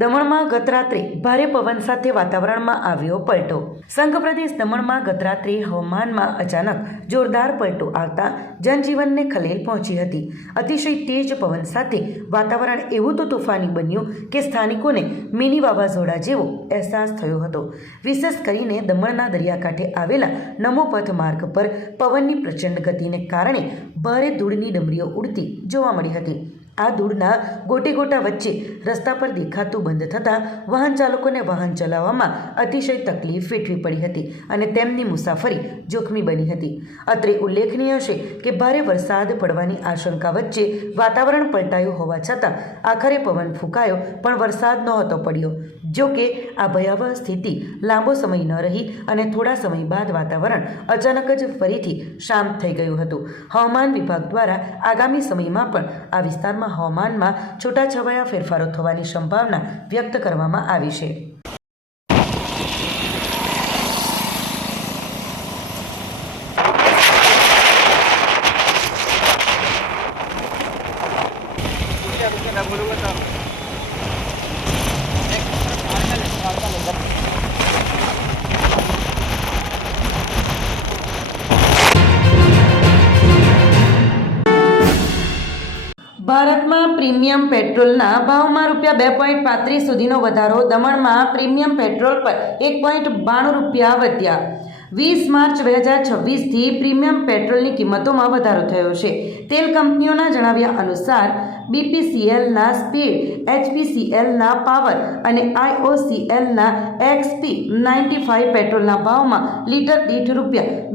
દમણમાં ગત રાત્રે ભારે પવન સાથે વાતાવરણમાં આવ્યો પલટો। સંઘ પ્રદેશ દમણમાં ગત રાત્રે હવામાનમાં અચાનક જોરદાર પલટો આવતા જનજીવનને ખલેલ પહોંચી હતી। અતિશય તેજ પવન સાથે વાતાવરણ એવું તો તોફાની બન્યું કે સ્થાનિકોને મિની વાવાઝોડા જેવો અહેસાસ થયો હતો। વિશેષ કરીને દમણના દરિયાકાંઠે આવેલા નમો પથ માર્ગ પર પવનની પ્રચંડ ગતિને કારણે ભારે ધૂળની ડમરીઓ ઉડતી જોવા મળી હતી। આ ધૂળના ગોટે ગોટા વચ્ચે રસ્તા પર દેખાતું બંધ થતાં વાહન ચાલકોને વાહન ચલાવવામાં અતિશય તકલીફ વેઠવી પડી હતી અને તેમની મુસાફરી જોખમી બની હતી। અત્રે ઉલ્લેખનીય છે કે ભારે વરસાદ પડવાની આશંકા વચ્ચે વાતાવરણ પલટાયું હોવા છતાં આખરે પવન ફૂંકાયો પણ વરસાદ નહોતો પડ્યો। જો કે આ ભયાવહ સ્થિતિ લાંબો સમય ન રહી અને થોડા સમય બાદ વાતાવરણ અચાનક જ ફરીથી શાંત થઈ ગયું હતું। હવામાન વિભાગ દ્વારા આગામી સમયમાં પણ આ વિસ્તારમાં હવામાનમાં છૂટાછવાયા ફેરફારો થવાની સંભાવના વ્યક્ત કરવામાં આવી છે। ભારતમાં પ્રીમિયમ પેટ્રોલના ભાવમાં ₹2.35 સુધીનો વધારો। દમણમાં પ્રીમિયમ પેટ્રોલ પર ₹1.92 વધ્યા। 20 માર્ચ 2026થી પ્રીમિયમ પેટ્રોલની કિંમતોમાં વધારો થયો છે। તેલ કંપનીઓના જણાવ્યા અનુસાર BPCLના સ્પીડ, HPCLના પાવર અને IOCLના XP95 પેટ્રોલના ભાવમાં લીટર દીઠ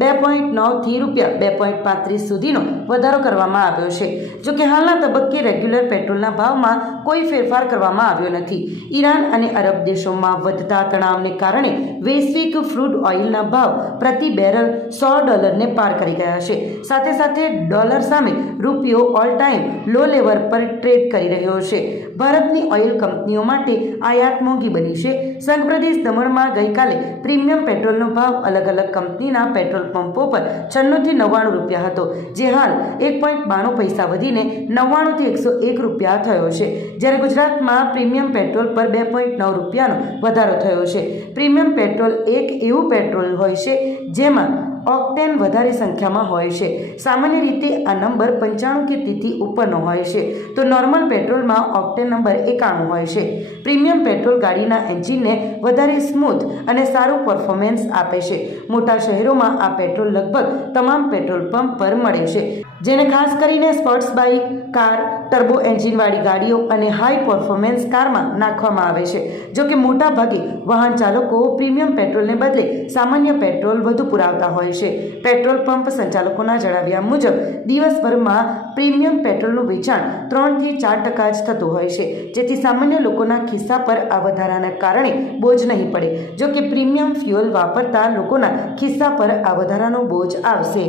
₹2.9થી ₹2.35 સુધીનો વધારો કરવામાં આવ્યો છે। જોકે હાલના તબક્કે રેગ્યુલર પેટ્રોલના ભાવમાં કોઈ ફેરફાર કરવામાં આવ્યો નથી। ઈરાન અને અરબ દેશોમાં વધતા તણાવને કારણે વૈશ્વિક ક્રૂડ ઓઇલના ભાવ પ્રતિ બેરલ $100ને પાર કરી ગયા છે। સાથે સાથે ડોલર સામે રૂપિયો ઓલ ટાઈમ લો લેવલ પર ટ્રેડ કરી રહ્યો છે। ભારતની ઓઇલ કંપનીઓ માટે આયાત મોંઘી બની છે। સંઘ પ્રદેશ દમણમાં ગઈકાલે પ્રીમિયમ પેટ્રોલનો ભાવ અલગ અલગ કંપનીના પેટ્રોલ પંપો પર ₹96 થી ₹99 હતો, જે હાલ 1.92 પૈસા વધીને ₹99 થી ₹101 થયો છે। જ્યારે ગુજરાતમાં પ્રીમિયમ પેટ્રોલ પર ₹2.9નો વધારો થયો છે। પ્રીમિયમ પેટ્રોલ એક એવું પેટ્રોલ હોય છે જેમાં ઓક્ટેન વધારે સંખ્યામાં હોય છે। સામાન્ય રીતે આ નંબર 95 કે તેથી ઉપરનો હોય છે, તો નોર્મલ પેટ્રોલમાં ઓક્ટેન નંબર 91 હોય છે। પ્રીમિયમ પેટ્રોલ ગાડીના એન્જિનને વધારે સ્મૂથ અને સારું પરફોર્મન્સ આપે છે। મોટા શહેરોમાં આ પેટ્રોલ લગભગ તમામ પેટ્રોલ પંપ પર મળે છે, જેને ખાસ કરીને સ્પોર્ટ્સ બાઇક, કાર, ટર્બો એન્જિનવાળી ગાડીઓ અને હાઈ પરફોર્મન્સ કારમાં નાખવામાં આવે છે। જો કે મોટા ભાગે વાહન ચાલકો પ્રીમિયમ પેટ્રોલને બદલે સામાન્ય પેટ્રોલ વધુ પુરાવતા હોય છે। પેટ્રોલ પંપ સંચાલકોના જણાવ્યા મુજબ દિવસભરમાં પ્રીમિયમ પેટ્રોલનું વેચાણ 3 થી 4% જ થતું હોય છે, જેથી સામાન્ય લોકોના ખિસ્સા પર આ વધારાના કારણે બોજ નહીં પડે। જો કે પ્રીમિયમ ફ્યુઅલ वापरता लोगों खिस्सा पर आ વધારાનો બોજ આવશે।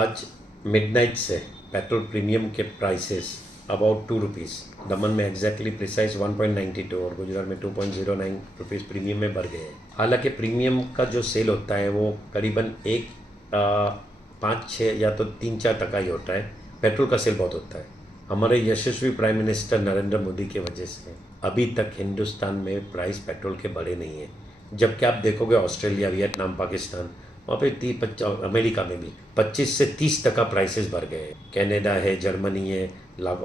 आज मिडनाइट से पेट्रोल प्रीमियम के प्राइसेस अबाउट ₹2। दमन में एग्जैक्टली प्रिसाइज 1.92 और गुजरात में ₹2.09 प्रीमियम में बढ़ गए हैं। हालांकि प्रीमियम का जो सेल होता है वो करीबन 5-6 या तो 3-4% ही होता है। पेट्रोल का सेल बहुत होता है। हमारे यशस्वी प्राइम मिनिस्टर नरेंद्र मोदी की वजह से अभी तक हिंदुस्तान में प्राइस पेट्रोल के बढ़े नहीं हैं। जबकि आप देखोगे ऑस्ट्रेलिया, वियतनाम, पाकिस्तान, वहाँ पे अमेरिका में भी 25 से 30% प्राइसेस बढ़ गए हैं। कनाडा है, जर्मनी है,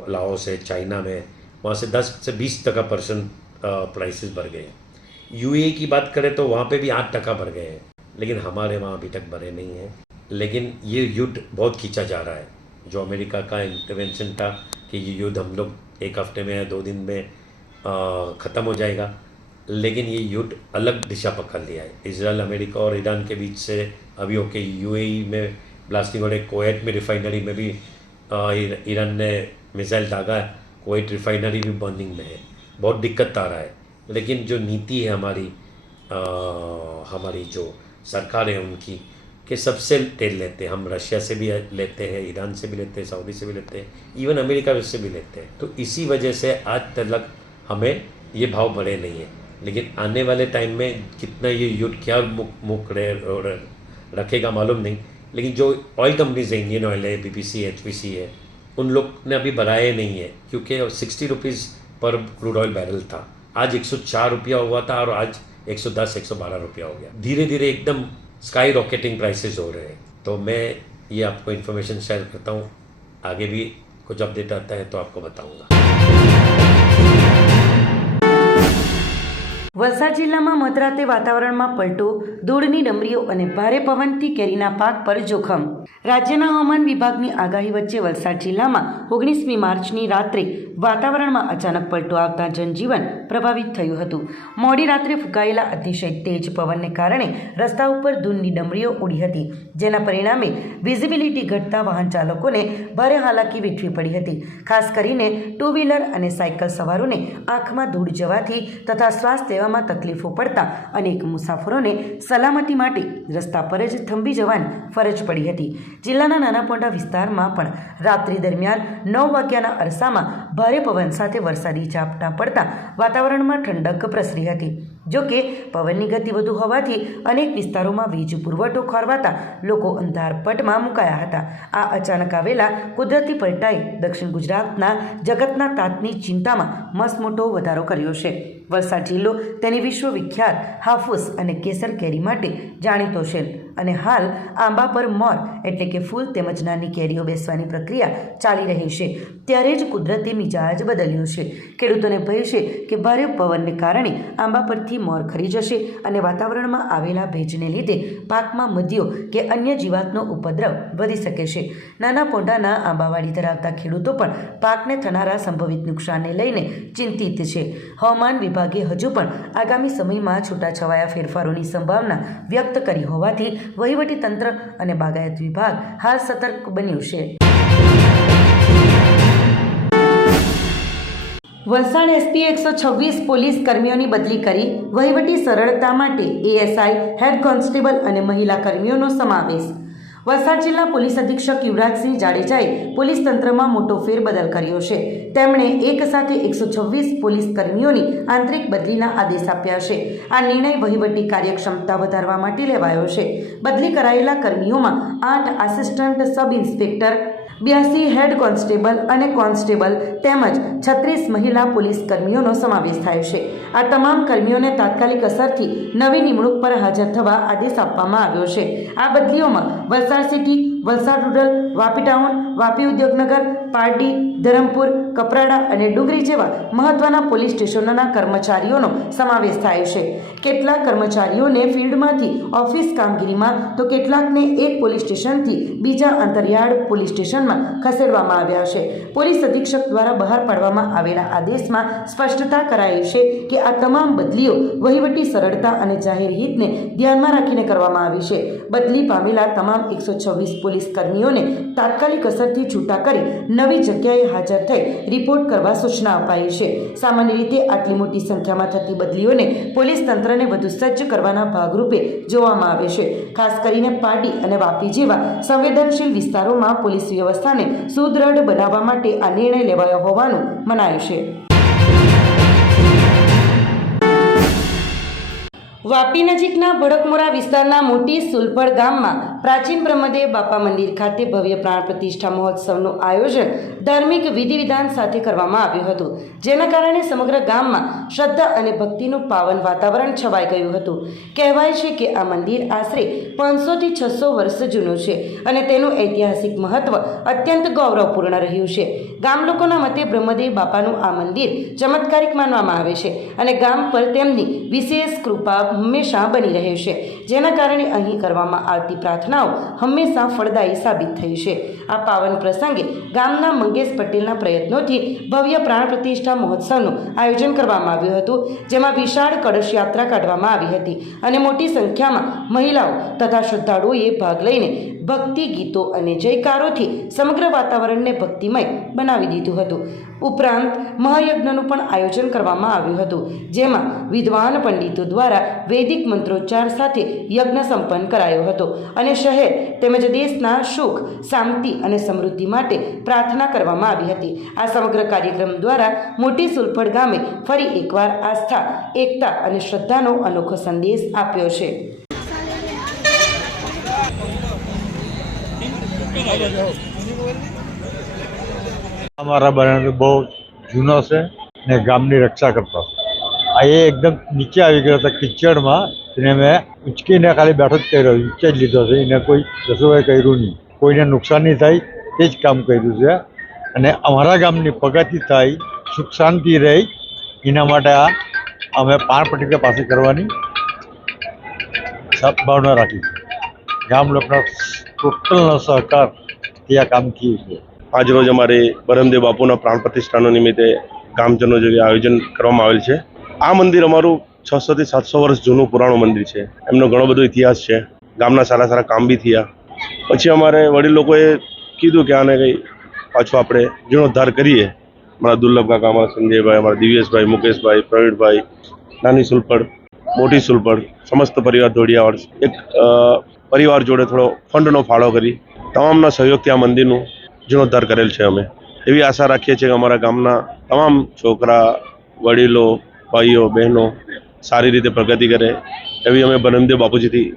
लाओस है, चाइना में वहाँ से 10 से 20% प्राइसेस बढ़ गए हैं। UAE की बात करें तो वहाँ पे भी 8% बढ़ गए हैं, लेकिन हमारे वहाँ अभी तक बढ़े नहीं हैं। लेकिन ये युद्ध बहुत खींचा जा रहा है। जो अमेरिका का इंटरवेंशन था कि ये युद्ध हम लोग 1 हफ्ते में या 2 दिन में ख़त्म हो जाएगा, लेकिन ये युद्ध अलग दिशा पकड़ लिया है। इजराइल, अमेरिका और ईरान के बीच से अभी होके UAE में ब्लास्टिंग हो रही, कुवैत में रिफाइनरी में भी ईरान ने मिसाइल दागा है, कुवैत रिफाइनरी भी बर्निंग में है। बहुत दिक्कत आ रहा है। लेकिन जो नीति है हमारी जो सरकार है उनकी कि सबसे तेल लेते हैं, हम रशिया से भी लेते हैं, ईरान से भी लेते हैं, सऊदी से भी लेते हैं, इवन अमेरिका से भी लेते हैं। तो इसी वजह से आज तक हमें ये भाव बढ़े नहीं है। लेकिन आने वाले टाइम में कितना ये युद्ध क्या मुख रखेगा मालूम नहीं। लेकिन जो ऑयल कंपनीज है, इंडियन ऑयल है, BPC, HPC है, उन लोग ने अभी बढ़ाए नहीं है, क्योंकि ₹60 पर क्रूड ऑयल बैरल था। आज 104 रुपया हुआ था और आज 110 112 रुपया हो गया। धीरे धीरे एकदम स्काई रॉकेटिंग प्राइसेस हो रहे हैं। तो मैं ये आपको इन्फॉर्मेशन शेयर करता हूँ, आगे भी कुछ अपडेट आता है तो आपको बताऊँगा। વલસાડ જિલ્લામાં મધરાતે વાતાવરણમાં પલટો, ધૂળની ડમરીઓ અને ભારે પવનથી કેરીના પાક પર જોખમ. રાજ્યના હવામાન વિભાગની આગાહી વચ્ચે વલસાડ જિલ્લામાં 19મી માર્ચની રાત્રે વાતાવરણમાં અચાનક પલટો આવતા જનજીવન પ્રભાવિત થયું હતું. મોડી રાત્રે ફૂંકાયેલા અતિશય તેજ પવનને કારણે રસ્તા ઉપર ધૂળની ડમરીઓ ઉડી હતી, જેના પરિણામે વિઝિબિલિટી ઘટતા વાહન ચાલકોને ભારે હાલાકી વેઠવી પડી હતી. ખાસ કરીને ટુ વ્હીલર અને સાયકલ સવારોને આંખમાં ધૂળ જવાથી તથા શ્વાસ લેવામાં તકલીફો પડતા અનેક મુસાફરોને સલામતી માટે રસ્તા પર જ થંભી જવાની ફરજ પડી હતી. જિલ્લાના નાના પોંડા વિસ્તારમાં પણ રાત્રિ દરમિયાન 9 વાગ્યાના અરસામાં ભારે પવન સાથે વરસાદી ઝાપટાં પડતા વાતાવરણમાં ઠંડક પ્રસરી હતી. જોકે પવનની ગતિ વધુ હોવાથી અનેક વિસ્તારોમાં વીજ પુરવઠો ખોરવાતા લોકો અંધારપટમાં મુકાયા હતા. આ અચાનક આવેલા કુદરતી પલટાએ દક્ષિણ ગુજરાતના જગતના તાતની ચિંતામાં મસમોટો વધારો કર્યો છે. વલસાડ જિલ્લો તેની વિશ્વવિખ્યાત હાફૂસ અને કેસર કેરી માટે જાણીતો છે અને હાલ આંબા પર મોર એટલે કે ફૂલ તેમજ નાની કેરીઓ બેસવાની પ્રક્રિયા ચાલી રહી છે. ત્યારે જ કુદરતે મિજાજ બદલ્યો છે. ખેડૂતોને ભય છે કે ભારે પવનને કારણે આંબા પરથી મોર ખરી જશે અને વાતાવરણમાં આવેલા ભેજને લીધે પાકમાં મધ્યો કે અન્ય જીવાતનો ઉપદ્રવ વધી શકે છે. નાના પોંડાના આંબાવાડી ધરાવતા ખેડૂતો પણ પાકને થનારા સંભવિત નુકસાનને લઈને ચિંતિત છે. હવામાન વિભાગે હજુ પણ આગામી સમયમાં છૂટાછવાયા ફેરફારોની સંભાવના વ્યક્ત કરી હોવાથી વહીવટીતંત્ર અને બાગાયત વિભાગ હાલ સતર્ક બન્યું છે. વલસાડ એસપીએ 126 પોલીસ કર્મીઓની બદલી કરી. વહીવટી સરળતા માટે એએસઆઈ, હેડ કોન્સ્ટેબલ અને મહિલા કર્મીઓનો સમાવેશ. વલસાડ જિલ્લા પોલીસ અધિક્ષક યુવરાજસિંહ જાડેજાએ પોલીસ તંત્રમાં મોટો ફેરબદલ કર્યો છે. તેમણે એક સાથે 126 પોલીસ કર્મીઓની આંતરિક બદલીના આદેશ આપ્યા છે. આ નિર્ણય વહીવટી કાર્યક્ષમતા વધારવા માટે લેવાયો છે. બદલી કરાયેલા કર્મીઓમાં 8 assistant sub inspector, 82 head constable અને કોન્સ્ટેબલ તેમજ 36 મહિલા પોલીસ કર્મીઓનો સમાવેશ થાય છે. આ તમામ કર્મીઓને તાત્કાલિક અસરથી નવી નિમણૂક પર હાજર થવા આદેશ આપવામાં આવ્યો છે. આ બદલીઓમાં Valsad city, Valsad rural, Vapi town, Vapi Udyognagar, Pardi, Dharampur, Kaprada અને ડુંગરી જેવા મહત્વના પોલીસ સ્ટેશનોના કર્મચારીઓનો સમાવેશ થાય છે. કેટલાક કર્મચારીઓને ફિલ્ડમાંથી ઓફિસ કામગીરીમાં તો કેટલાકને એક પોલીસ સ્ટેશનથી બીજા અંતરિયાળ પોલીસ સ્ટેશનમાં ખસેડવામાં આવ્યા છે. પોલીસ અધિક્ષક દ્વારા બહાર પાડવામાં આવેલા આદેશમાં સ્પષ્ટતા કરાઈ છે કે આ તમામ બદલીઓ વહીવટી સરળતા અને જાહેર હિતને ધ્યાનમાં રાખીને કરવામાં આવી છે. બદલી પામેલા તમામ 126 પોલીસ કર્મીઓને તાત્કાલિક અસરથી છૂટા કરી નવી જગ્યાએ હાજર થઈ રિપોર્ટ કરવા સૂચના અપાઈ છે. સામાન્ય રીતે આટલી મોટી સંખ્યામાં થતી બદલીઓને પોલીસ તંત્રને વધુ સજ્જ કરવાના ભાગરૂપે જોવામાં આવે છે. ખાસ કરીને પારડી અને વાપી જેવા સંવેદનશીલ વિસ્તારોમાં પોલીસ વ્યવસ્થાને સુદૃઢ બનાવવા માટે આ નિર્ણય લેવાયો હોવાનું મનાય છે. વાપી નજીકના ભડકમોરા વિસ્તારના મોટી સુલપડ ગામમાં પ્રાચીન બ્રહ્મદેવ બાપા મંદિર ખાતે ભવ્ય પ્રાણ પ્રતિષ્ઠા મહોત્સવનું આયોજન ધાર્મિક વિધિ વિધાન સાથે કરવામાં આવ્યું હતું, જેના કારણે સમગ્ર ગામમાં શ્રદ્ધા અને ભક્તિનું પાવન વાતાવરણ છવાઈ ગયું હતું. કહેવાય છે કે આ મંદિર આશરે 500 થી 600 વર્ષ જૂનું છે અને તેનું ઐતિહાસિક મહત્વ અત્યંત ગૌરવપૂર્ણ રહ્યું છે. ગામ લોકોના મતે બ્રહ્મદેવ બાપાનું આ મંદિર ચમત્કારિક માનવામાં આવે છે અને ગામ પર તેમની વિશેષ કૃપા હંમેશા બની રહે છે, જેના કારણે અહીં કરવામાં આવતી પ્રાર્થનાઓ હંમેશા ફળદાયી સાબિત થઈ છે. આ પાવન પ્રસંગે ગામના મંગેશ પટેલના પ્રયત્નોથી ભવ્ય પ્રાણ પ્રતિષ્ઠા મહોત્સવનું આયોજન કરવામાં આવ્યું હતું, જેમાં વિશાળ કળશ યાત્રા કાઢવામાં આવી હતી અને મોટી સંખ્યામાં મહિલાઓ તથા શ્રદ્ધાળુઓએ ભાગ લઈને ભક્તિ ગીતો અને જયકારોથી સમગ્ર વાતાવરણને ભક્તિમય બનાવી દીધું હતું. ઉપરાંત મહાયજ્ઞનું પણ આયોજન કરવામાં આવ્યું હતું, જેમાં વિદ્વાન પંડિતો દ્વારા વૈદિક મંત્રોચ્ચાર સાથે યજ્ઞ સંપન્ન કરાયો હતો અને શહેર તેમજ દેશના સુખ, શાંતિ અને સમૃદ્ધિ માટે પ્રાર્થના કરવામાં આવી હતી. આ સમગ્ર કાર્યક્રમ દ્વારા મોટી સુલપડ ગામે ફરી એકવાર આસ્થા, એકતા અને શ્રદ્ધાનો અનોખો સંદેશ આપ્યો છે. અમારા બનાવ બહુ જૂનો છે ને ગામની રક્ષા કરતા છે. આ એ એકદમ નીચે આવી ગયો હતો કિચડમાં, એને મેં ઉંચકીને ખાલી બેઠો જ કર્યો, નીચે જ લીધો છે. એને કોઈ રસોઈ કર્યું નહીં, કોઈને નુકસાન નહીં થાય તે જ કામ કર્યું છે. અને અમારા ગામની પ્રગતિ થાય, સુખ શાંતિ રહે, એના માટે આ અમે પાણ પ્રતિજ્ઞા પાસે કરવાની ભાવના રાખી છે. ગામ લોકોનો ટોટલનો સહકારથી આ કામ થયું છે. આજરોજ અમારે બરમદેવ બાપુના પ્રાણ પ્રતિષ્ઠાનો નિમિત્તે ગામજનો જોડે આયોજન કરવામાં આવેલ છે. આ મંદિર અમારું 600 થી 700 વર્ષ જૂનું પુરાણું મંદિર છે. એમનો ઘણો બધો ઇતિહાસ છે. ગામના સારા સારા કામ બી થયા. પછી અમારે વડીલ લોકોએ કીધું કે આને કંઈ પાછું આપણે જીર્ણોદ્ધાર કરીએ. અમારા દુર્લભ કાકા, અમારા સંજયભાઈ, અમારા દિવ્યેશભાઈ, મુકેશભાઈ, પ્રવીણભાઈ, નાની સુલપડ, મોટી સુલપડ, સમસ્ત પરિવાર ધોડિયાવાડ એક પરિવાર જોડે થોડો ફંડનો ફાળો કરી તમામના સહયોગથી આ મંદિરનું જીર્ણોદ્ધાર કરેલ છે. અમે એવી આશા રાખીએ છીએ કે અમારા ગામના તમામ છોકરા, વડીલો, ભાઈઓ, બહેનો સારી રીતે પ્રગતિ કરે એવી અમે બરમદેવ બાપુજીથી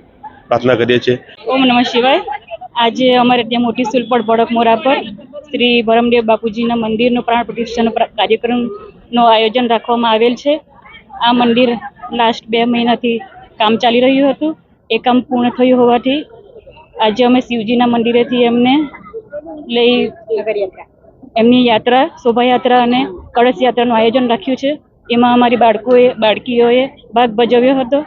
પ્રાર્થના કરીએ છીએ. ઓમ નમઃ શિવાય. આજે અમારે ત્યાં મોટી સુલપડ બડકમોરા પર શ્રી બરમદેવ બાપુજીના મંદિરનો પ્રાણ પ્રતિષ્ઠાનો કાર્યક્રમનો આયોજન રાખવામાં આવેલ છે. આ મંદિર લાસ્ટ 2 મહિનાથી કામ ચાલી રહ્યું હતું. એ કામ પૂર્ણ થયું હોવાથી આજે અમે શિવજીના મંદિરેથી એમને લઈ એમની યાત્રા, શોભાયાત્રા અને કળશ યાત્રાનું આયોજન રાખ્યું છે. એમાં અમારી બાળકીઓએ ભાગ ભજવ્યો હતો.